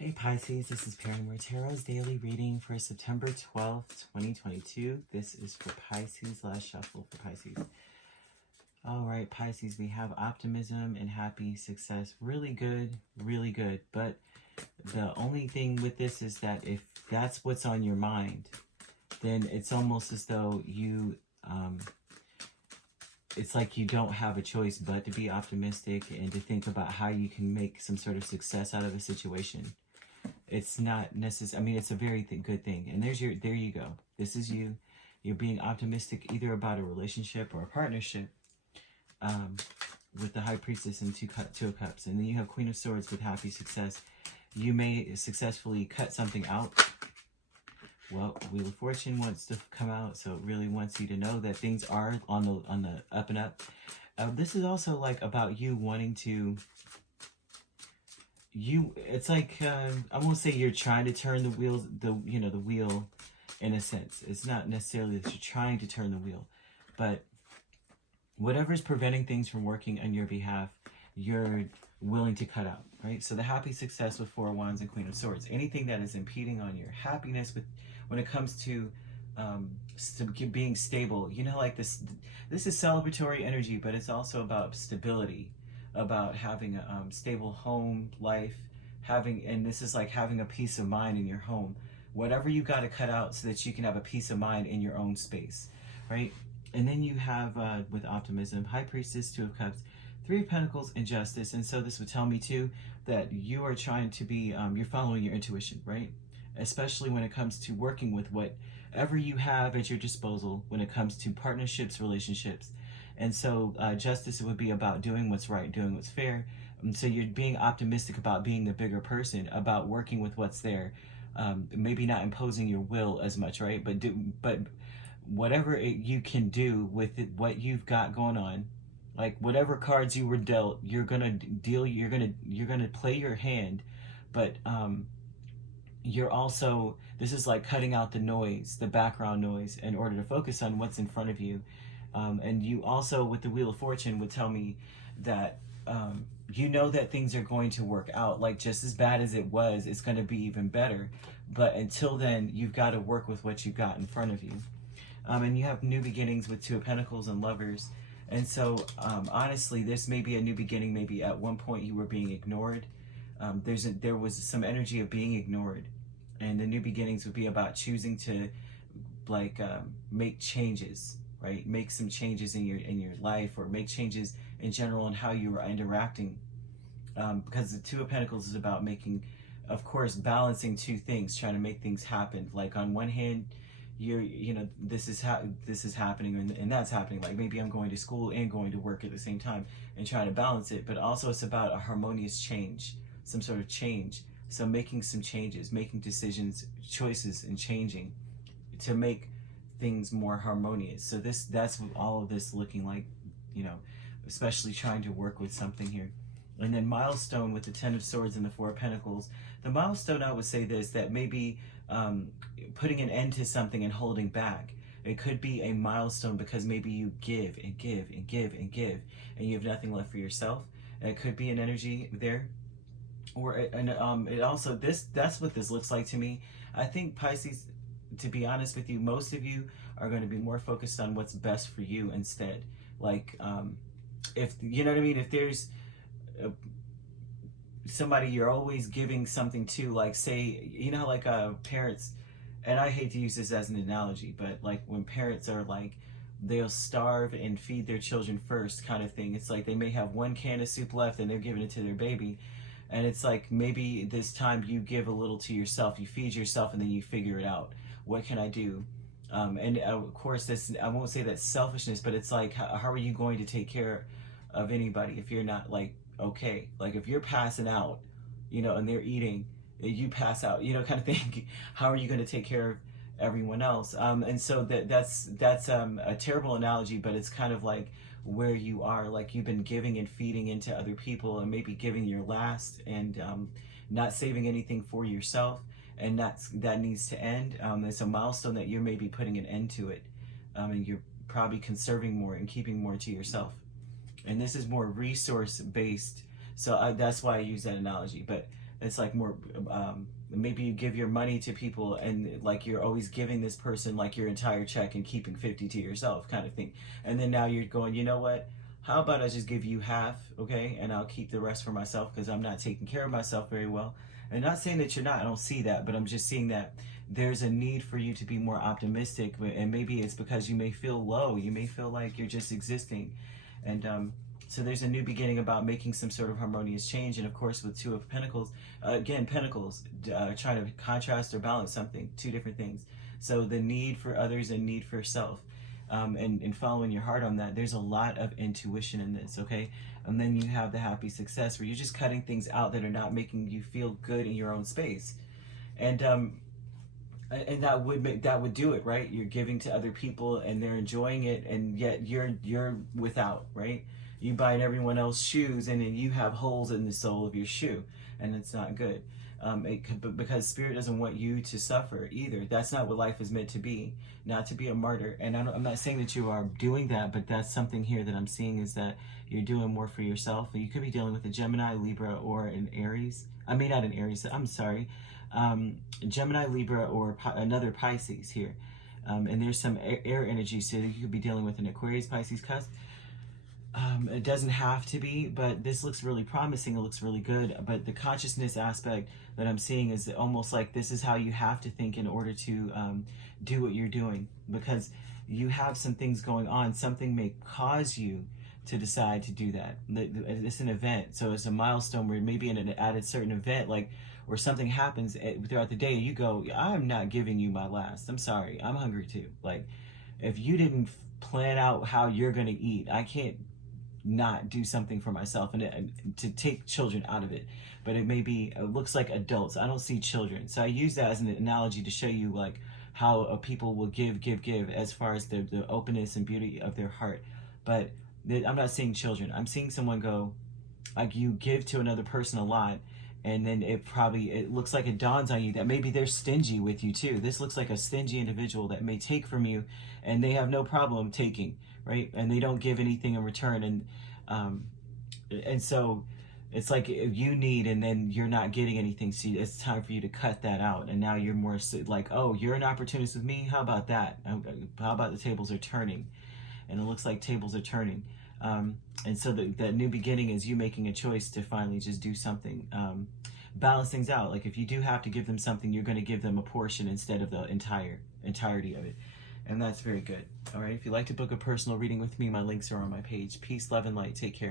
Hey Pisces, this is Perrymore Tarot's daily reading for September 12th, 2022. This is for Pisces, last shuffle for Pisces. All right, Pisces, we have optimism and happy success. Really good, really good. But the only thing with this is that if that's what's on your mind, then it's almost as though you, it's like you don't have a choice but to be optimistic and to think about how you can make some sort of success out of a situation. It's not necessary. I mean, it's a very good thing. And there you go. This is you. You're being optimistic either about a relationship or a partnership with the High Priestess and Two of Cups. And then you have Queen of Swords with happy success. You may successfully cut something out. Well, Wheel of Fortune wants to come out, so it really wants you to know that things are on the up and up. This is also like about you wanting to... it's like I won't say you're trying to turn the wheels, the wheel, in a sense. It's not necessarily that you're trying to turn the wheel, but whatever's preventing things from working on your behalf, you're willing to cut out, right? So the happy success with Four of Wands and Queen of Swords, anything that is impeding on your happiness when it comes to being stable, like this is celebratory energy, but it's also about stability, about having a stable home life, and this is like having a peace of mind in your home. Whatever you got to cut out so that you can have a peace of mind in your own space, right? And then you have with optimism, High Priestess, Two of Cups, Three of Pentacles, and Justice. And so this would tell me too that you are trying to be, you're following your intuition, right? Especially when it comes to working with whatever you have at your disposal when it comes to partnerships, relationships. And so justice would be about doing what's right, doing what's fair. And so you're being optimistic about being the bigger person, about working with what's there. Maybe not imposing your will as much, right? But whatever you can do with what you've got going on, like whatever cards you were dealt, you're gonna deal. You're gonna play your hand, but you're also, this is like cutting out the noise, the background noise, in order to focus on what's in front of you. And you also, with the Wheel of Fortune, would tell me that you know that things are going to work out. Like, just as bad as it was, it's going to be even better. But until then, you've got to work with what you've got in front of you. And you have new beginnings with Two of Pentacles and Lovers. And so, honestly, this may be a new beginning. Maybe at one point you were being ignored. There was some energy of being ignored. And the new beginnings would be about choosing to, like, make changes. Right, make some changes in your life, or make changes in general in how you are interacting, because the Two of Pentacles is about making, of course, balancing two things, trying to make things happen. Like on one hand, this is happening and that's happening. Like maybe I'm going to school and going to work at the same time and trying to balance it. But also it's about a harmonious change, some sort of change. So making some changes, making decisions, choices, and changing to make things more harmonious. So that's what all of this looking like, especially trying to work with something here. And then milestone with the Ten of Swords and the Four of Pentacles. The milestone, I would say this, that maybe putting an end to something and holding back. It could be a milestone because maybe you give and give and give and give and you have nothing left for yourself. And it could be an energy there. It also, that's what this looks like to me. I think Pisces, to be honest with you, most of you are going to be more focused on what's best for you instead. Like, if, you know what I mean? If there's somebody you're always giving something to, like say, like parents, and I hate to use this as an analogy, but like when parents are like, they'll starve and feed their children first kind of thing. It's like they may have one can of soup left and they're giving it to their baby. And it's like, maybe this time you give a little to yourself, you feed yourself, and then you figure it out. What can I do? And of course, I won't say that's selfishness, but it's like, how are you going to take care of anybody if you're not like, okay? Like if you're passing out, and they're eating, you pass out, kind of thing. How are you going to take care of everyone else? And so that's a terrible analogy, but it's kind of like where you are, like you've been giving and feeding into other people and maybe giving your last and not saving anything for yourself. And that needs to end. It's a milestone that you're maybe putting an end to it. And you're probably conserving more and keeping more to yourself. And this is more resource based. So that's why I use that analogy. But It's like more, maybe you give your money to people and like you're always giving this person like your entire check and keeping 50 to yourself kind of thing. And then now you're going, you know what? How about I just give you half, okay? And I'll keep the rest for myself because I'm not taking care of myself very well. And not saying that you're not, I don't see that, but I'm just seeing that there's a need for you to be more optimistic. And maybe it's because you may feel low. You may feel like you're just existing. And so there's a new beginning about making some sort of harmonious change. And of course, with Two of Pentacles, again, Pentacles, trying to contrast or balance something, two different things. So the need for others and need for self. And following your heart on that, there's a lot of intuition in this, okay? And then you have the happy success where you're just cutting things out that are not making you feel good in your own space. And that would do it, right? You're giving to other people and they're enjoying it, and yet you're without, right? You buying everyone else shoes and then you have holes in the sole of your shoe, and it's not good. Because Spirit doesn't want you to suffer either. That's not what life is meant to be, not to be a martyr. And I'm not saying that you are doing that, but that's something here that I'm seeing, is that you're doing more for yourself. You could be dealing with a Gemini, Libra, or an Aries. I mean, not an Aries, I'm sorry. Gemini, Libra, or another Pisces here. And there's some air energy, so you could be dealing with an Aquarius, Pisces cusp. It doesn't have to be, but this looks really promising. It looks really good. But the consciousness aspect that I'm seeing is almost like this is how you have to think in order to do what you're doing, because you have some things going on. Something may cause you to decide to do that. It's an event, so it's a milestone where maybe at a certain event, like, or something happens throughout the day, you go, I'm not giving you my last. I'm sorry, I'm hungry too. Like, if you didn't plan out how you're gonna eat, I can't not do something for myself, and to take children out of it. But it looks like adults. I don't see children. So I use that as an analogy to show you like how people will give as far as the openness and beauty of their heart. But I'm not seeing children. I'm seeing someone go, like, you give to another person a lot, and then it looks like it dawns on you that maybe they're stingy with you too. This looks like a stingy individual that may take from you, and they have no problem taking, right? And they don't give anything in return. And so it's like you need, and then you're not getting anything. So it's time for you to cut that out. And now you're more like, oh, you're an opportunist with me? How about that? How about the tables are turning? And it looks like tables are turning. And so the new beginning is you making a choice to finally just do something. Balance things out. Like, if you do have to give them something, you're going to give them a portion instead of the entirety of it. And that's very good. All right. If you'd like to book a personal reading with me, my links are on my page. Peace, love, and light. Take care.